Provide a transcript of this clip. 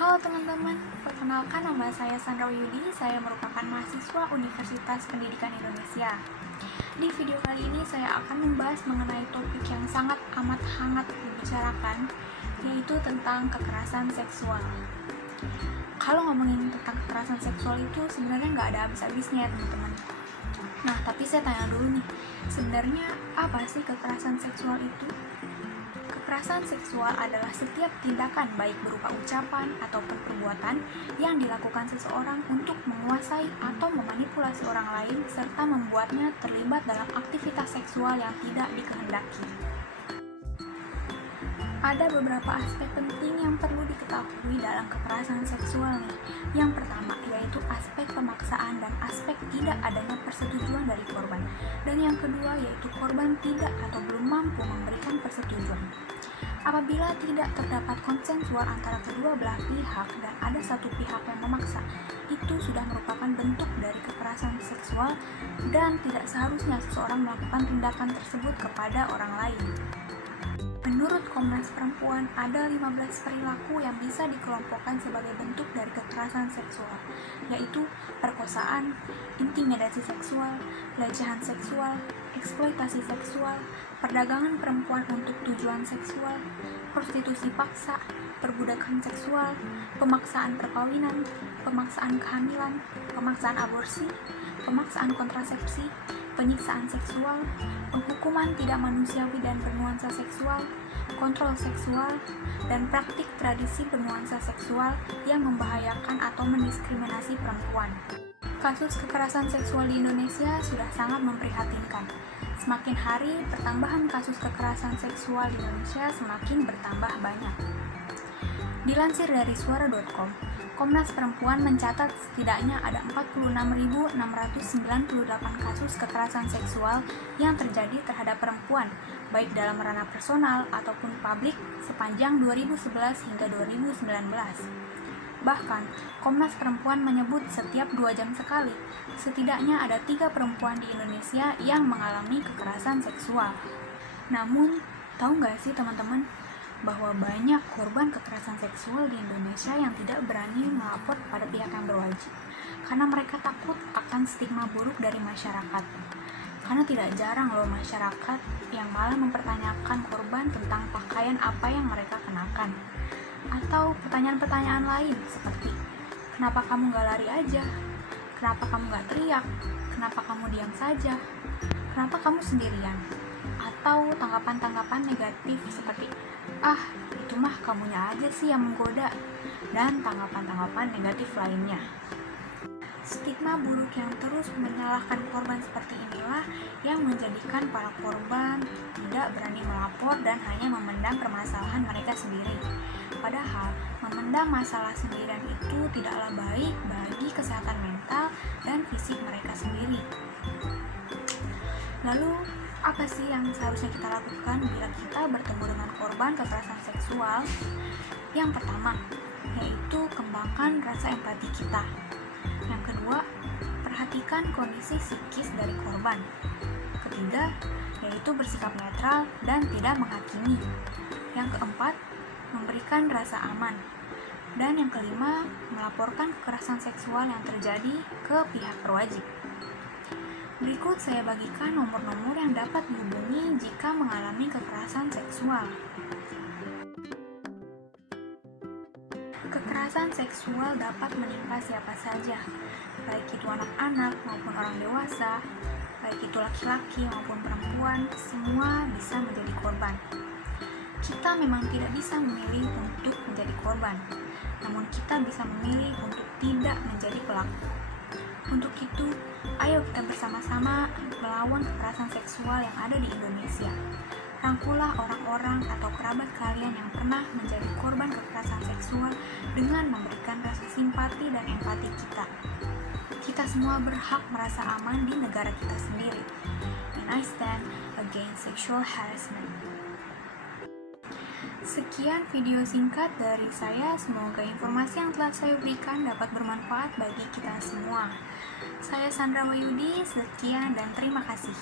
Halo teman-teman, perkenalkan nama saya Sandra Yudi. Saya merupakan mahasiswa Universitas Pendidikan Indonesia. Di video kali ini saya akan membahas mengenai topik yang sangat amat hangat dibicarakan, yaitu tentang kekerasan seksual. Kalau ngomongin tentang kekerasan seksual itu sebenarnya nggak ada habis-habisnya ya teman-teman. Nah, tapi saya tanya dulu nih, sebenarnya apa sih kekerasan seksual itu? Kekerasan seksual adalah setiap tindakan baik berupa ucapan ataupun perbuatan yang dilakukan seseorang untuk menguasai atau memanipulasi orang lain serta membuatnya terlibat dalam aktivitas seksual yang tidak dikehendaki. Ada beberapa aspek penting yang perlu diketahui dalam kekerasan seksual nih. Yang pertama yaitu aspek pemaksaan dan aspek tidak adanya persetujuan dari korban. Dan yang kedua yaitu korban tidak atau belum mampu memberikan persetujuan. Apabila tidak terdapat konsensual antara kedua belah pihak dan ada satu pihak yang memaksa, itu sudah merupakan bentuk dari kekerasan seksual dan tidak seharusnya seseorang melakukan tindakan tersebut kepada orang lain. Menurut Komnas Perempuan, ada 15 perilaku yang bisa dikelompokkan sebagai bentuk dari kekerasan seksual, yaitu perkosaan, intimidasi seksual, pelecehan seksual, eksploitasi seksual, perdagangan perempuan untuk tujuan seksual, prostitusi paksa, perbudakan seksual, pemaksaan perkawinan, pemaksaan kehamilan, pemaksaan aborsi, pemaksaan kontrasepsi, penyiksaan seksual, penghukuman tidak manusiawi dan bernuansa seksual, kontrol seksual, dan praktik tradisi bernuansa seksual yang membahayakan atau mendiskriminasi perempuan. Kasus kekerasan seksual di Indonesia sudah sangat memprihatinkan. Semakin hari, pertambahan kasus kekerasan seksual di Indonesia semakin bertambah banyak. Dilansir dari suara.com, Komnas Perempuan mencatat setidaknya ada 46.698 kasus kekerasan seksual yang terjadi terhadap perempuan, baik dalam ranah personal ataupun publik sepanjang 2011 hingga 2019. Bahkan, Komnas Perempuan menyebut setiap 2 jam sekali, setidaknya ada 3 perempuan di Indonesia yang mengalami kekerasan seksual. Namun, tahu nggak sih teman-teman, bahwa banyak korban kekerasan seksual di Indonesia yang tidak berani melapor pada pihak yang berwajib karena mereka takut akan stigma buruk dari masyarakat. Karena tidak jarang loh masyarakat yang malah mempertanyakan korban tentang pakaian apa yang mereka kenakan, atau pertanyaan-pertanyaan lain seperti kenapa kamu gak lari aja, kenapa kamu gak teriak, kenapa kamu diam saja, kenapa kamu sendirian, atau tanggapan-tanggapan negatif seperti itu mah kamunya aja sih yang menggoda, dan tanggapan-tanggapan negatif lainnya. Stigma buruk yang terus menyalahkan korban seperti inilah yang menjadikan para korban tidak berani melapor dan hanya memendam permasalahan mereka sendiri. Padahal, memendam masalah sendirian itu tidaklah baik bagi kesehatan mental dan fisik mereka sendiri. Lalu, apa sih yang seharusnya kita lakukan bila kita bertemu dengan korban kekerasan seksual? Yang pertama, yaitu kembangkan rasa empati kita. Yang kedua, perhatikan kondisi psikis dari korban. Ketiga, yaitu bersikap netral dan tidak menghakimi. Yang keempat, memberikan rasa aman. Dan yang kelima, melaporkan kekerasan seksual yang terjadi ke pihak berwajib. Berikut saya bagikan nomor-nomor yang dapat dihubungi jika mengalami kekerasan seksual. Kekerasan seksual dapat menimpa siapa saja, baik itu anak-anak maupun orang dewasa, baik itu laki-laki maupun perempuan, semua bisa menjadi korban. Kita memang tidak bisa memilih untuk menjadi korban, namun kita bisa memilih untuk tidak menjadi pelaku. Untuk itu, ayo kita bersama-sama melawan kekerasan seksual yang ada di Indonesia. Rangkulah orang-orang atau kerabat kalian yang pernah menjadi korban kekerasan seksual dengan memberikan rasa simpati dan empati kita. Kita semua berhak merasa aman di negara kita sendiri. And I stand against sexual harassment. Sekian video singkat dari saya, semoga informasi yang telah saya berikan dapat bermanfaat bagi kita semua. Saya Sandra Mayudi, sekian dan terima kasih.